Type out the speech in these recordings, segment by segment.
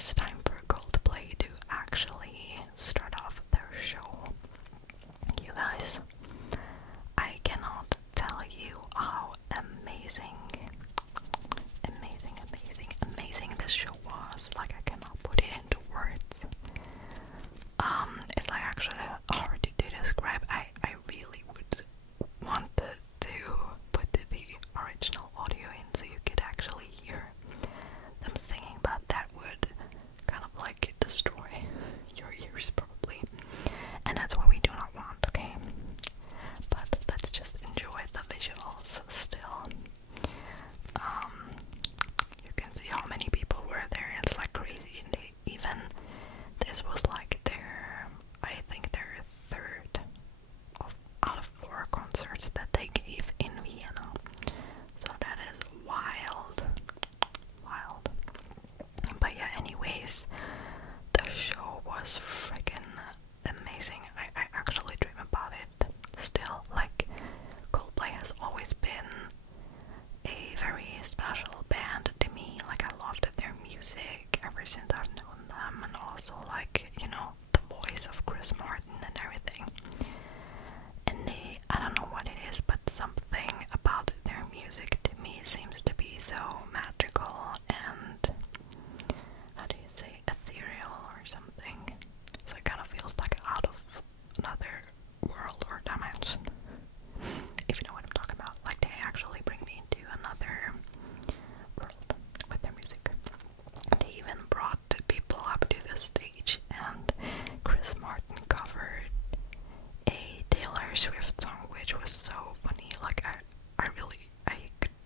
was time for Coldplay to actually start off their show. You guys, I cannot tell you how amazing this show was. Like, I cannot put it into words. It's like actually hard to describe. I really would want to put the original audio in so you could actually hear them singing, but that would kind of like destroy your ears probably, and that's what we do not want, okay? But let's just enjoy the visuals still. You can see how many people were there. It's like crazy, and this was like I think their third out of 4 concerts that they gave in Vienna. So that is wild. But yeah, anyways, the show was freaking amazing. I actually dream about it still. Like, Coldplay has always been a very special band to me. Like, I loved their music ever since I've known them, and also like, you know, the voice of Chris Martin and everything. And I don't know what it is, but something about their music to me seems to be so magical and, how do you say, ethereal or something. So it kind of feels like out of another world or dimension, if you know what I'm talking about. Like, they actually bring me into another world with their music. They even brought people up to the stage, and Chris Martin covered a Taylor Swift song, which was so funny. Like, I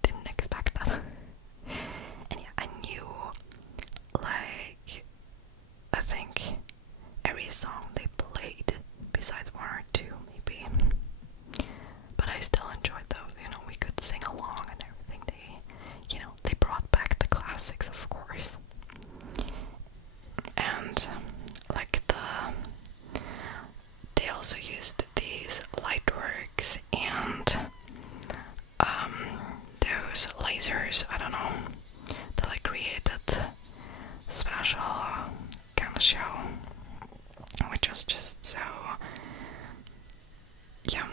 didn't expect that. And yeah, I knew, like, I think every song they played, besides 1 or 2 maybe, but I still enjoyed those. You know, we could sing along and everything. They brought back the classics, of course. And like they also used these lightworks and those lasers, I don't know, that like created special kind of show, which was just so, yeah,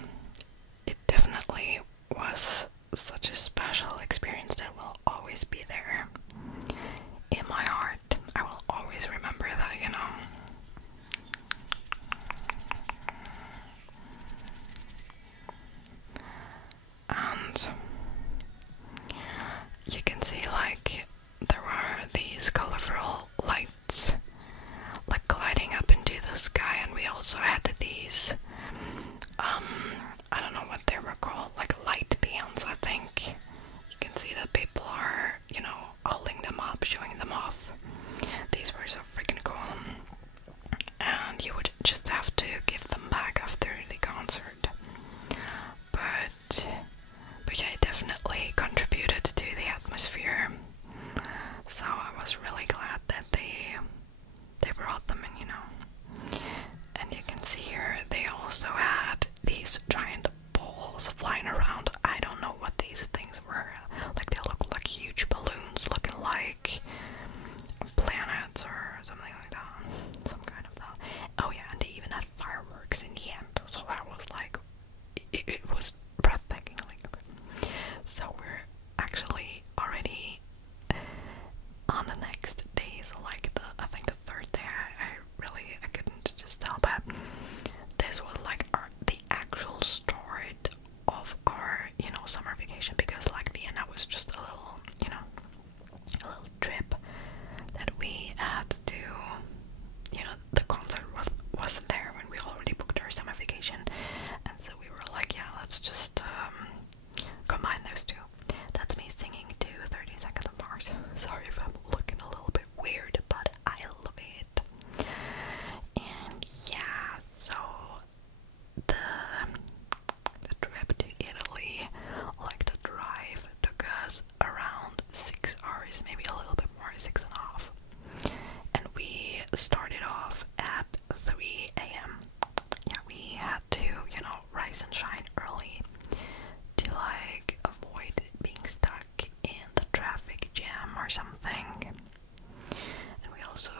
it definitely was such a special experience that will always be there in my heart. I will always remember that, you know. And you can see, like, there were these colorful lights like gliding up into the sky, and we also had these I don't know what they were called, like light bands, I think. You can see that people are, you know, holding them up, showing them off. These were so freaking cool. And you would just have to give them back after the concert. But yeah, it definitely contributed to the atmosphere. So I was really glad that they brought them in, you know. And you can see here they also had these giant balls flying around. I don't know what these things were. Like, they look like huge balloons looking like planets or something like that. Some kind of that. Oh yeah, and they even had fireworks in the end. So that was like, it was breathtaking. Like, okay. So we're actually already on the next day. So like I think the 3rd day, I couldn't just tell, but this was like the actual start of our, you know, summer vacation, because like Vienna was just a little, you know, a little trip that we had to, you know, the concert wasn't there when we already booked our summer vacation, and so we were like, yeah, let's just combine those two. That's me singing to 30 Seconds of Mars. Sorry if I'm looking a little bit weird, but I love it. And yeah, so the trip to Italy, like the drive, took us around 6 hours, maybe a little bit more, 6.5. And we started off at 3 a.m. Yeah, we had to, you know, rise and shine early to like avoid being stuck in the traffic jam or something. And we also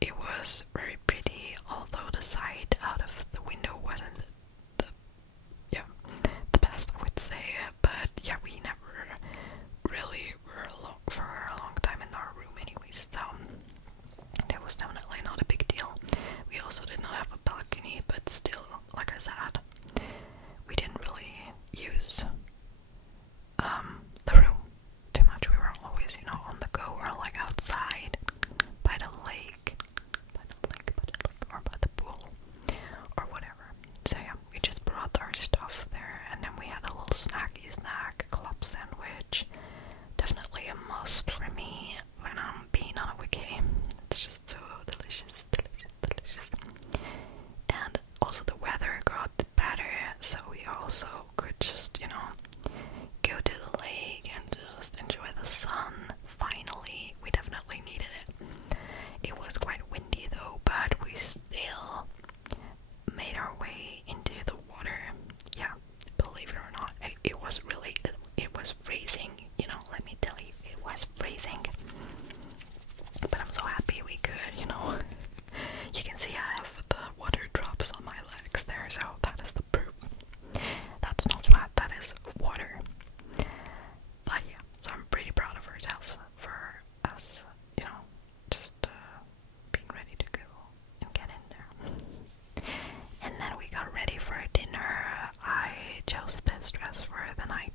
it was very pretty, although the sight out of the window wasn't the, yeah, the best, I would say. But yeah, we never really were alone for a long time in our room anyways, so that was definitely not a big deal. We also did not have a balcony, but still, like I said, we didn't really use the room too much. We were always, you know, on the go or like outside by the lake, or by the pool or whatever. So yeah, we just brought our stuff there, and then we had a little snacky snack, club sandwich. Definitely a must for me when I'm being on a vacay. It's just so delicious, delicious, delicious. And also the weather got better, so we also could just, you know, go to the lake and just enjoy the sun. Finally, we definitely needed it. It was quite windy though, but we still made our way into the water. Yeah, believe it or not, it was really, it was freezing, you know, let me tell you, it was freezing. But I'm so happy we could, you know. You can see I have the water drops on my legs there, so that is the proof. That's not sweat, that is water. But yeah, so I'm pretty proud of ourselves for us, you know, just being ready to go and get in there. And then we got ready for dinner. I chose this dress for the night,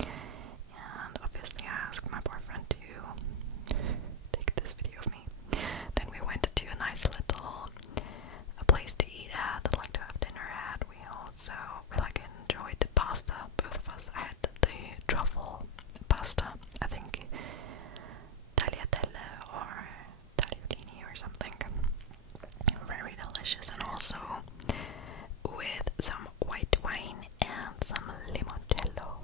and obviously I asked my boyfriend to take this video of me. Then we went to a nice little place to eat at, like to have dinner at. We like enjoyed the pasta, both of us. I had the truffle pasta, I think tagliatelle or tagliolini or something. Very delicious, and also with some white wine and some limoncello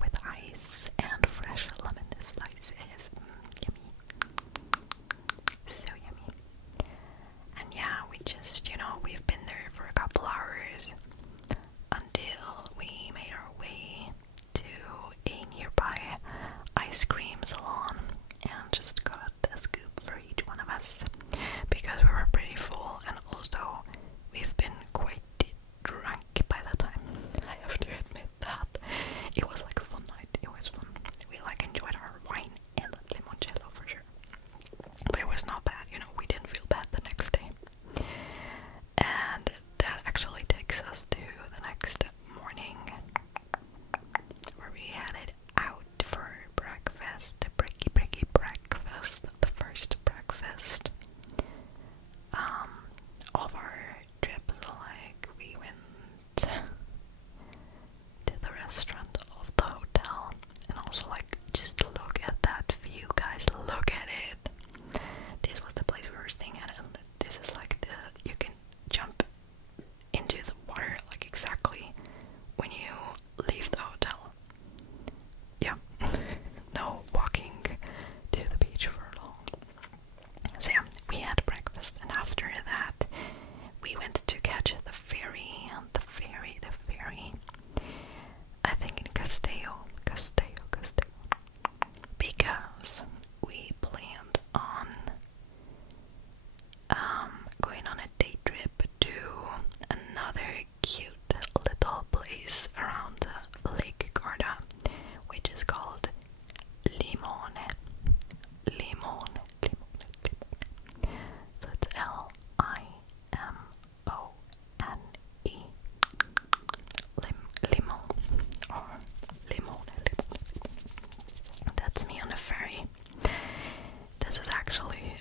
with ice and fresh lemon slices. Yummy. So yummy. And yeah, we just, you know, we've been there for a couple hours until we made our way to a nearby ice cream salon and just got a scoop for each one of us because we were pretty full, and also we've been quite drunk by the time. I have to admit that. It was like a fun night. It was fun. We like enjoyed our wine and limoncello for sure. But it was not bad, you know, we didn't feel bad the next day. And that actually takes us to the next morning, where we headed out for breakfast, the breaky breakfast, the first breakfast of our trip. Like, we went to the restaurant of the hotel, and also like, just look at that view, guys, look at it. This was the place we were staying at, and this is like you can jump into the water like exactly when you leave the hotel. Yeah, no walking to the beach for long. So yeah, we had breakfast, and after that we went to catch the ferry. I think in Castello, because we planned on going on a day trip to another cute little place around Lake Garda, which is called Limone. So it's Limone. Limon, or Limone. That's me on a ferry. This is actually,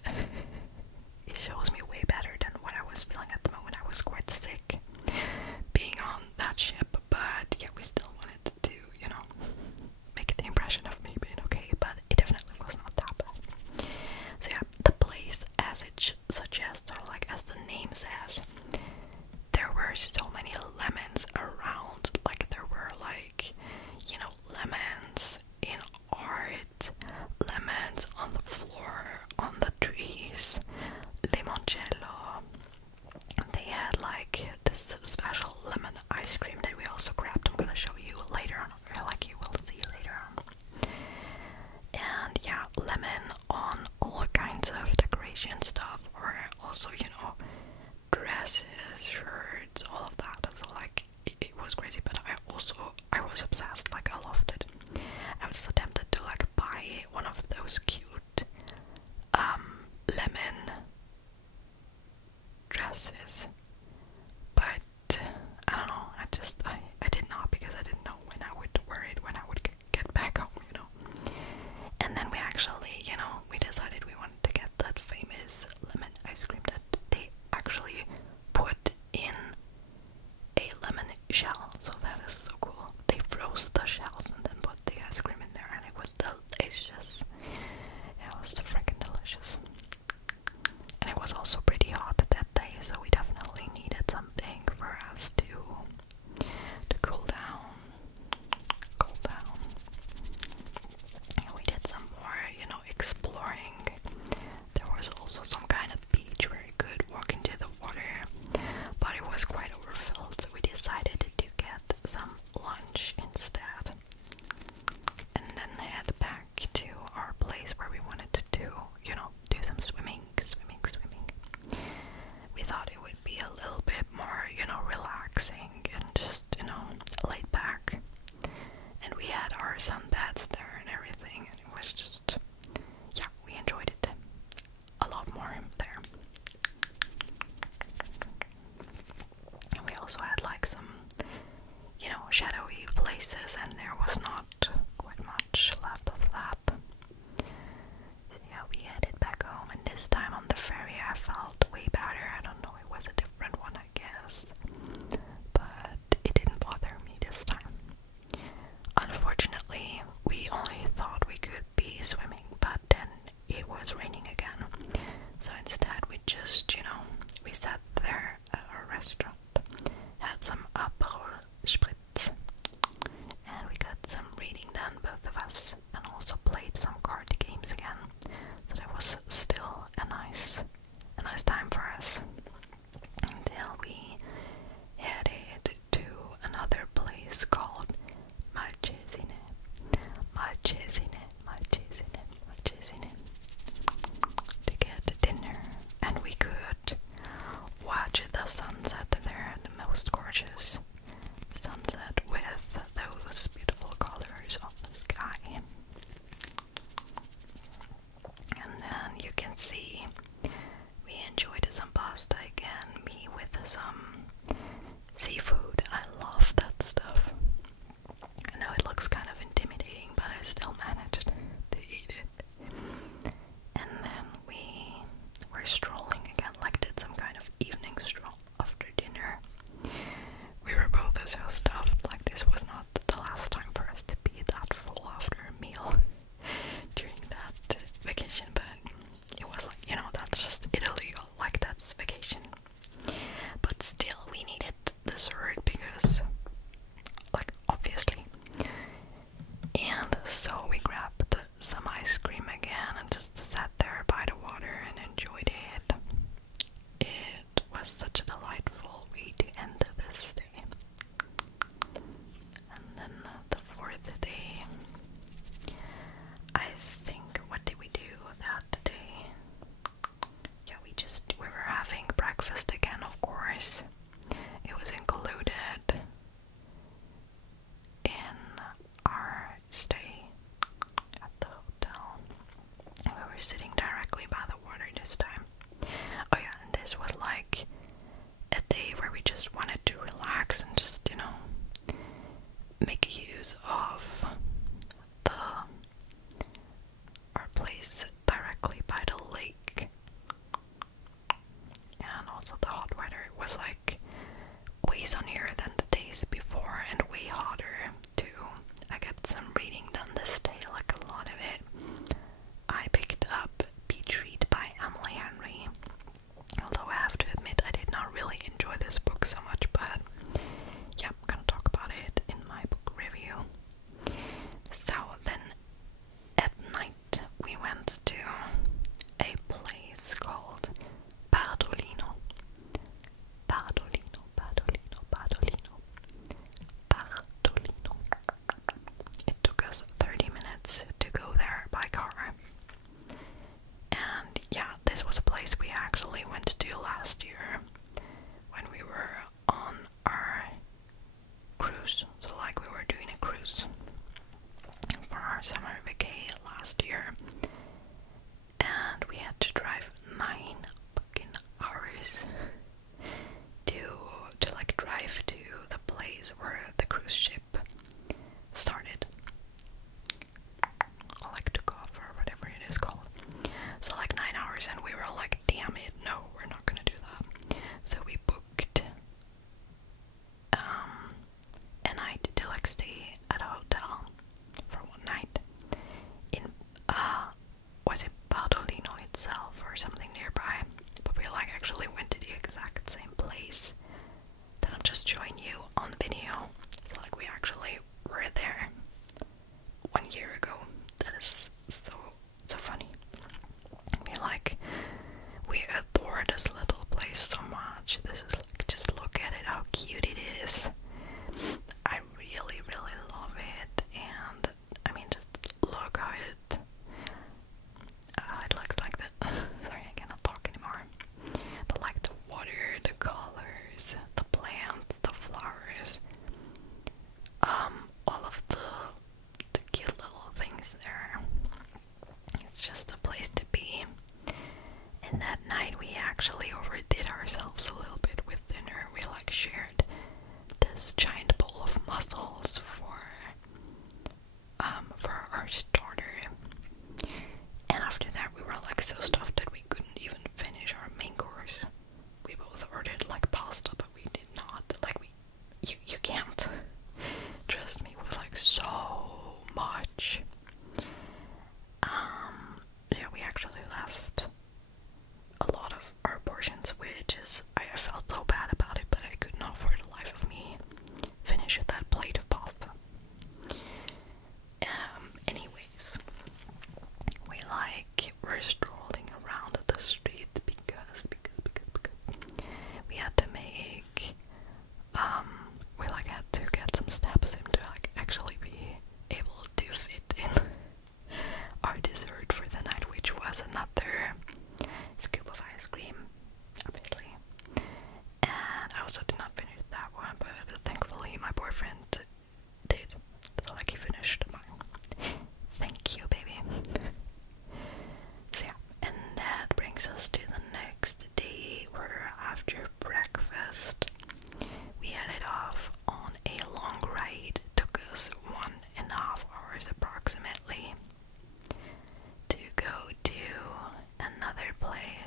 it shows me way better than what I was feeling at the moment. I was quite sick being on that ship, but yeah, we still wanted to, you know, make the impression of me being okay, but it definitely was not that bad. So yeah, the place, as it suggests, or like as the name says, there were so many lemons around. Like, there were like, you know, lemons in art, lemons on the floor, on the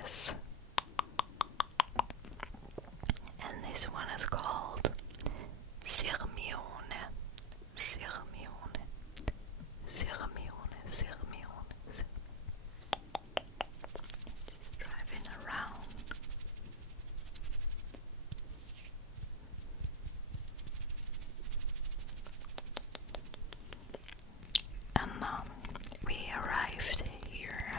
this. And this one is called Sirmione. Sirmione. Sirmione. Sirmione. Just driving around. And we arrived here.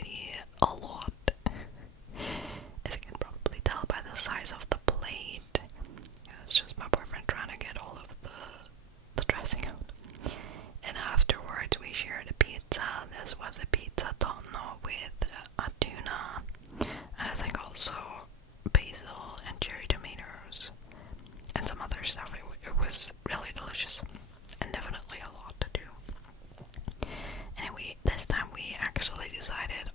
pretty a lot. As you can probably tell by the size of the plate. It's just my boyfriend trying to get all of the dressing out. And afterwards we shared a pizza. This was a pizza tonno with a tuna, and I think also basil and cherry tomatoes and some other stuff. It was really delicious and definitely a lot to do. Anyway, this time we actually decided